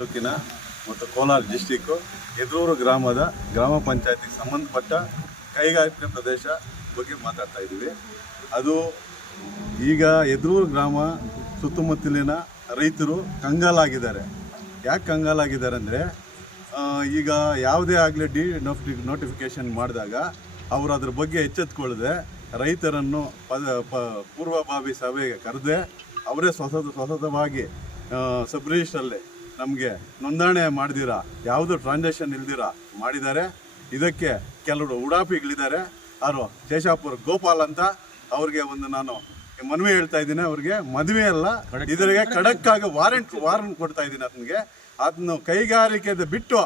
ತಾಲೂಕಿನ ಮತ್ತು ಕೋಲಾರ ಡಿಸ್ಟಿಕ್ಕು ಎದೂರು ಗ್ರಾಮದ ಗ್ರಾಮ ಪಂಚಾಯತಿಗೆ ಸಂಬಂಧಪಟ್ಟ ಕೈಗಾರಿಕೆ ಪ್ರದೇಶ ಬಗ್ಗೆ ಮಾತಾಡ್ತಾ ಇದ್ದೀವಿ. ಅದು ಈಗ ಎದ್ರೂರು ಗ್ರಾಮ ಸುತ್ತಮುತ್ತಲಿನ ರೈತರು ಕಂಗಾಲಾಗಿದ್ದಾರೆ. ಯಾಕೆ ಕಂಗಾಲಾಗಿದ್ದಾರೆ ಅಂದರೆ ಈಗ ಯಾವುದೇ ಆಗಲಿ ಡಿ ನೋಟಿ ನೋಟಿಫಿಕೇಷನ್ ಮಾಡಿದಾಗ ಅವರು ಅದ್ರ ಬಗ್ಗೆ ಎಚ್ಚೆತ್ಕೊಳ್ಳದೆ ರೈತರನ್ನು ಪದ ಪ, ಪೂರ್ವಭಾವಿ ಸಭೆಗೆ ಕರೆದೇ ಅವರೇ ಸ್ವತಃ ಸ್ವತಃವಾಗಿ ಸಬ್ ರಿಜಿಸ್ಟ್ರಲ್ಲಿ ನಮಗೆ ನೋಂದಣಿ ಮಾಡಿದಿರಾ ಯಾವುದು ಟ್ರಾನ್ಸಾಕ್ಷನ್ ಇಲ್ದಿರಾ ಮಾಡಿದ್ದಾರೆ. ಇದಕ್ಕೆ ಕೆಲವರು ಉಡಾಪಿಗಳಿದ್ದಾರೆ. ಅವರು ಶೇಷಾಪುರ ಗೋಪಾಲ್ ಅಂತ ಅವ್ರಿಗೆ ಒಂದು ನಾನು ಮನವಿ ಹೇಳ್ತಾ ಇದ್ದೀನಿ. ಅವ್ರಿಗೆ ಮದುವೆ ಅಲ್ಲ ಇದರಿಗೆ ಖಡಕ್ಕಾಗಿ ವಾರೆಂಟ್ ವಾರಂಟ್ ಕೊಡ್ತಾ ಇದ್ದೀನಿ ಅದನ್ಗೆ. ಅದನ್ನು ಕೈಗಾರಿಕೆದ ಬಿಟ್ಟು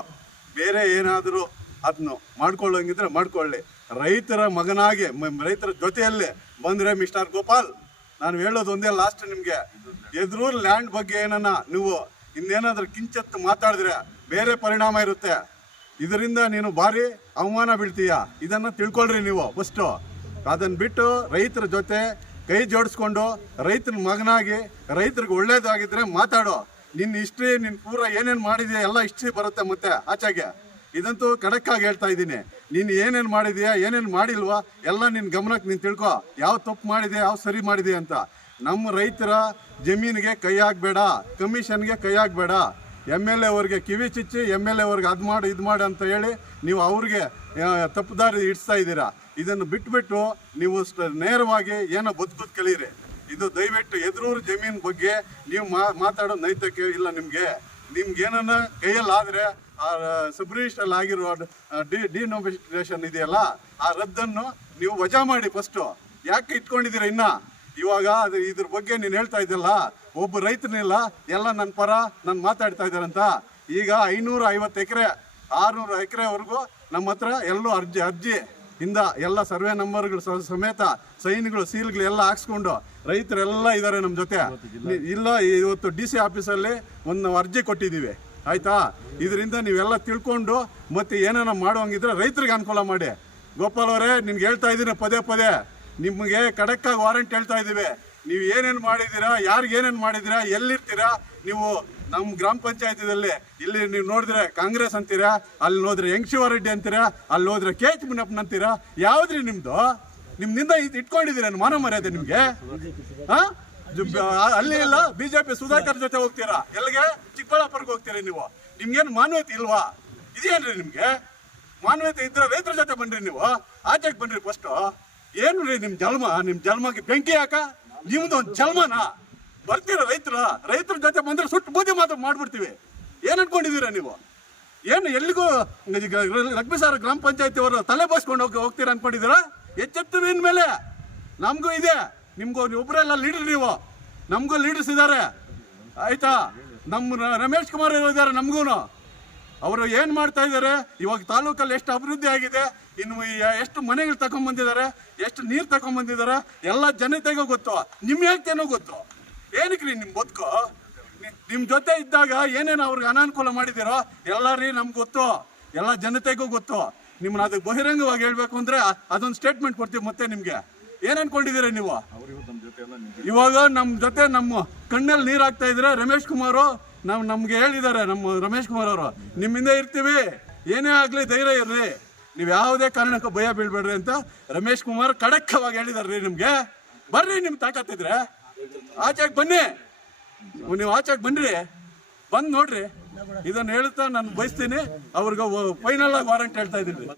ಬೇರೆ ಏನಾದರೂ ಅದನ್ನು ಮಾಡ್ಕೊಳ್ಳೋಂಗಿದ್ರೆ ಮಾಡ್ಕೊಳ್ಳಿ. ರೈತರ ಮಗನಾಗಿ ರೈತರ ಜೊತೆಯಲ್ಲಿ ಬಂದ್ರೆ ಮಿಸ್ಟರ್ ಗೋಪಾಲ್ ನಾನು ಹೇಳೋದು ಒಂದೇ ಲಾಸ್ಟ್ ನಿಮಗೆ. ಎದುರು ಲ್ಯಾಂಡ್ ಬಗ್ಗೆ ಏನನ್ನ ನೀವು ಇನ್ನೇನಾದ್ರೂ ಕಿಂಚತ್ತು ಮಾತಾಡಿದ್ರೆ ಬೇರೆ ಪರಿಣಾಮ ಇರುತ್ತೆ. ಇದರಿಂದ ನೀನು ಭಾರಿ ಅವಮಾನ ಬೀಳ್ತೀಯ? ಇದನ್ನು ತಿಳ್ಕೊಳ್ರಿ ನೀವು ಫಸ್ಟು ಅದನ್ನು ಬಿಟ್ಟು ರೈತರ ಜೊತೆ ಕೈ ಜೋಡಿಸ್ಕೊಂಡು ರೈತನ ಮಗನಾಗಿ, ರೈತರಿಗೆ ಒಳ್ಳೇದಾಗಿದ್ರೆ ಮಾತಾಡು. ನಿನ್ನ ಹಿಸ್ಟ್ರಿ ನಿನ್ನ ಪೂರ ಏನೇನು ಮಾಡಿದೆಯಾ, ಎಲ್ಲ ಹಿಸ್ಟ್ರಿ ಬರುತ್ತೆ ಮತ್ತೆ ಆಚೆಗೆ. ಇದಂತೂ ಖಡಕ್ಕಾಗಿ ಹೇಳ್ತಾ ಇದ್ದೀನಿ. ನೀನು ಏನೇನು ಮಾಡಿದೀಯಾ, ಏನೇನು ಮಾಡಿಲ್ವಾ, ಎಲ್ಲ ನಿನ್ನ ಗಮನಕ್ಕೆ ನೀನು ತಿಳ್ಕೊ. ಯಾವ ತಪ್ಪು ಮಾಡಿದೆ, ಯಾವ ಸರಿ ಮಾಡಿದೆ ಅಂತ. ನಮ್ಮ ರೈತರ ಜಮೀನಿಗೆ ಕೈ ಹಾಕ್ಬೇಡ, ಕಮಿಷನ್ಗೆ ಕೈ ಹಾಕ್ಬೇಡ. ಎಂ ಎಲ್ ಎ ಅವ್ರಿಗೆ ಕಿವಿ ಚುಚ್ಚಿ ಎಂ ಎಲ್ ಎ ಅದು ಮಾಡು, ಇದು ಮಾಡು ಅಂತ ಹೇಳಿ ನೀವು ಅವ್ರಿಗೆ ತಪ್ಪುದಾರಿ ಇಡಿಸ್ತಾ ಇದ್ದೀರಾ. ಇದನ್ನು ಬಿಟ್ಬಿಟ್ಟು ನೀವು ನೇರವಾಗಿ ಏನೋ ಬದುಕೋದು ಕಲೀರಿ. ಇದು ದಯವಿಟ್ಟು ಎದುರೂರು ಜಮೀನ್ ಬಗ್ಗೆ ನೀವು ಮಾತಾಡೋ ನೈತಿಕ ಇಲ್ಲ ನಿಮಗೆ. ನಿಮ್ಗೆ ಏನನ್ನ ಕೈಯಲ್ಲಿ ಆದ್ರೆ ಆ ಸಬ್ ರಿಜಿಸ್ಟ್ರಲ್ಲಿ ಆಗಿರೋ ಡಿ ಡಿನೋಮಿನೇಷನ್ ಇದೆಯಲ್ಲ, ಆ ರದ್ದನ್ನು ನೀವು ವಜಾ ಮಾಡಿ ಫಸ್ಟು ಯಾಕೆ ಇಟ್ಕೊಂಡಿದ್ದೀರಾ ಇನ್ನ? ಇವಾಗ ಅದು ಇದ್ರ ಬಗ್ಗೆ ನೀನು ಹೇಳ್ತಾ ಇದ್ದಲ್ಲ ಒಬ್ಬ ರೈತನಿಲ್ಲ ಎಲ್ಲ ನನ್ನ ಪರ ನಾನು ಮಾತಾಡ್ತಾ ಇದ್ದಾರಂತ ಈಗ ಐನೂರ ಐವತ್ತು ಎಕರೆ ಆರುನೂರು ಎಕರೆವರೆಗೂ ನಮ್ಮ ಹತ್ರ ಎಲ್ಲೂ ಅರ್ಜಿ ಅರ್ಜಿ ಇಂದ ಎಲ್ಲ ಸರ್ವೆ ನಂಬರ್ಗಳು ಸ- ಸಮೇತ ಸೈನ್ಗಳು ಸೀಲ್ಗಳು ಎಲ್ಲ ಹಾಕ್ಸ್ಕೊಂಡು ರೈತರೆಲ್ಲ ಇದ್ದಾರೆ ನಮ್ಮ ಜೊತೆ. ಇಲ್ಲ ಇವತ್ತು ಡಿ ಸಿ ಆಫೀಸಲ್ಲಿ ಒಂದು ಅರ್ಜಿ ಕೊಟ್ಟಿದ್ದೀವಿ. ಆಯ್ತಾ? ಇದರಿಂದ ನೀವೆಲ್ಲ ತಿಳ್ಕೊಂಡು ಮತ್ತೆ ಏನೇನೋ ಮಾಡುವಂಗಿದ್ರೆ ರೈತರಿಗೆ ಅನುಕೂಲ ಮಾಡಿ. ಗೋಪಾಲ್ ಅವರೇ ನಿನ್ಗೆ ಹೇಳ್ತಾ ಇದ್ದೀನಿ ಪದೇ ಪದೇ. ನಿಮಗೆ ಖಡಕ್ಕಾಗಿ ವಾರಂಟ್ ಹೇಳ್ತಾ ಇದ್ದೀವಿ. ನೀವು ಏನೇನು ಮಾಡಿದ್ದೀರಾ, ಯಾರಿಗೆ ಏನೇನು ಮಾಡಿದ್ದೀರಾ, ಎಲ್ಲಿರ್ತೀರಾ, ನೀವು ನಮ್ಮ ಗ್ರಾಮ ಪಂಚಾಯತಿದಲ್ಲಿ ಇಲ್ಲಿ ನೀವು ನೋಡಿದ್ರೆ ಕಾಂಗ್ರೆಸ್ ಅಂತೀರಾ, ಅಲ್ಲಿ ನೋಡಿದ್ರೆ ಯಂಗ್ ಅಂತೀರಾ, ಅಲ್ಲಿ ಹೋದ್ರೆ ಕೆ ಎಚ್ ಮುನಪ್ಪನ ಅಂತೀರಾ, ಯಾವ್ದ್ರಿ ನಿಮ್ದು? ನಿಮ್ನಿಂದ ಇದ್ ಇಟ್ಕೊಂಡಿದ್ದೀರಾ ಮಾನ ಮರ್ಯಾದೆ ನಿಮ್ಗೆ? ಹಾ? ಅಲ್ಲಿ ಇಲ್ಲ, ಬಿಜೆಪಿ ಸುಧಾಕರ್ ಜೊತೆ ಹೋಗ್ತೀರಾ? ಎಲ್ಲಿಗೆ? ಚಿಕ್ಕಬಳ್ಳಾಪುರಕ್ಕೆ ಹೋಗ್ತೀರಾ ನೀವು. ನಿಮ್ಗೇನು ಮಾನ್ಯತೆ ಇಲ್ವಾ? ಇದೇನ್ರಿ ನಿಮ್ಗೆ? ಮಾನವೀಯತೆ ಇದ್ರೆ ರೈತರ ಜೊತೆ ಬನ್ರಿ ನೀವು. ಆಚೆಗೆ ಬನ್ರಿ ಫಸ್ಟ್ ಏನು ರೀ ನಿಮ್ ಜನ್ಮ ನಿಮ್ ಜನ್ಮಕ್ಕೆ ಬೆಂಕಿ ಹಾಕ? ನಿಮ್ದು ಒಂದು ಜನ್ಮನ ಬರ್ತೀರ ರೈತರ? ರೈತರ ಜೊತೆ ಬಂದ್ರೆ ಸುಟ್ಟು ಬೂದಿ ಮಾತ್ರ ಮಾಡ್ಬಿಡ್ತೀವಿ. ಏನ್ ಅನ್ಕೊಂಡಿದ್ದೀರಾ ನೀವು? ಏನು ಎಲ್ಲಿಗೂ ಈಗ ಲಕ್ಷ್ಮೀಸಾರ ಗ್ರಾಮ ಪಂಚಾಯತಿ ಅವರು ತಲೆ ಬಸ್ಕೊಂಡು ಹೋಗಿ ಹೋಗ್ತೀರಾ ಅನ್ಕೊಂಡಿದ್ದೀರಾ? ಎಚ್ಚೆತ್ತು ಮೇಲೆ ನಮಗೂ ಇದೆ. ನಿಮ್ಗೂ ಒಬ್ಬರೆಲ್ಲ ಲೀಡರ್ ನೀವು. ನಮಗೂ ಲೀಡರ್ಸ್ ಇದ್ದಾರೆ ಆಯ್ತಾ? ನಮ್ಮ ರಮೇಶ್ ಕುಮಾರ್ ಇದ್ದಾರೆ ನಮಗೂ ಅವರು ಏನು ಮಾಡ್ತಾ ಇದ್ದಾರೆ? ಇವಾಗ ತಾಲೂಕಲ್ಲಿ ಎಷ್ಟು ಅಭಿವೃದ್ಧಿ ಆಗಿದೆ? ಇನ್ನು ಎಷ್ಟು ಮನೆಗಳು ತಗೊಂಡ್ಬಂದಿದ್ದಾರೆ ಎಷ್ಟು ನೀರು ತಗೊಂಡ್ಬಂದಿದ್ದಾರೆ ಎಲ್ಲ ಜನತೆಗೂ ಗೊತ್ತು. ನಿಮ್ಮ ಹೇಳ್ತೇನೋ ಗೊತ್ತು. ಏನಕ್ಕೆ ರೀ ನಿಮ್ಮ ಬದುಕು? ನಿಮ್ಮ ಜೊತೆ ಇದ್ದಾಗ ಏನೇನು ಅವ್ರಿಗೆ ಅನಾನುಕೂಲ ಮಾಡಿದಿರೋ ಎಲ್ಲ ರೀ ನಮ್ಗೆ ಗೊತ್ತು. ಎಲ್ಲ ಜನತೆಗೂ ಗೊತ್ತು. ನಿಮ್ಮನ್ನ ಅದಕ್ಕೆ ಬಹಿರಂಗವಾಗಿ ಹೇಳ್ಬೇಕು ಅಂದ್ರೆ ಅದೊಂದು ಸ್ಟೇಟ್ಮೆಂಟ್ ಕೊಡ್ತೀವಿ ಮತ್ತೆ ನಿಮಗೆ. ಏನ್ ಅನ್ಕೊಂಡಿದ್ದೀರಾ ನೀವು? ಇವಾಗ ನಮ್ಮ ಜೊತೆ ನಮ್ಮ ಕಣ್ಣಲ್ಲಿ ನೀರು ಹಾಕ್ತಾ ಇದ್ರೆ ರಮೇಶ್ ಕುಮಾರ್ ನಾವು ನಮ್ಗೆ ಹೇಳಿದ್ದಾರೆ ನಮ್ಮ ರಮೇಶ್ ಕುಮಾರ್ ಅವರು ನಿಮ್ಮಿಂದ ಇರ್ತೀವಿ, ಏನೇ ಆಗಲಿ ಧೈರ್ಯ ಇರ್ರಿ. ನೀವು ಯಾವುದೇ ಕಾರಣಕ್ಕೂ ಭಯ ಬೀಳ್ಬೇಡ್ರಿ ಅಂತ ರಮೇಶ್ ಕುಮಾರ್ ಕಡಕ್ಕವಾಗಿ ಹೇಳಿದಾರೆ ರೀ ನಿಮ್ಗೆ. ಬರ್ರಿ ನಿಮ್ ತಾಕತ್ತಿದ್ರೆ. ಆಚೆಗೆ ಬನ್ನಿ. ನೀವು ಆಚೆಗೆ ಬನ್ರಿ. ಬಂದು ನೋಡ್ರಿ. ಇದನ್ನ ಹೇಳ್ತಾ ನಾನು ಬಯಸ್ತೀನಿ. ಅವ್ರಿಗೆ ಫೈನಲ್ ಆಗಿ ವಾರಂಟ್ ಹೇಳ್ತಾ ಇದ್ದೀನಿ.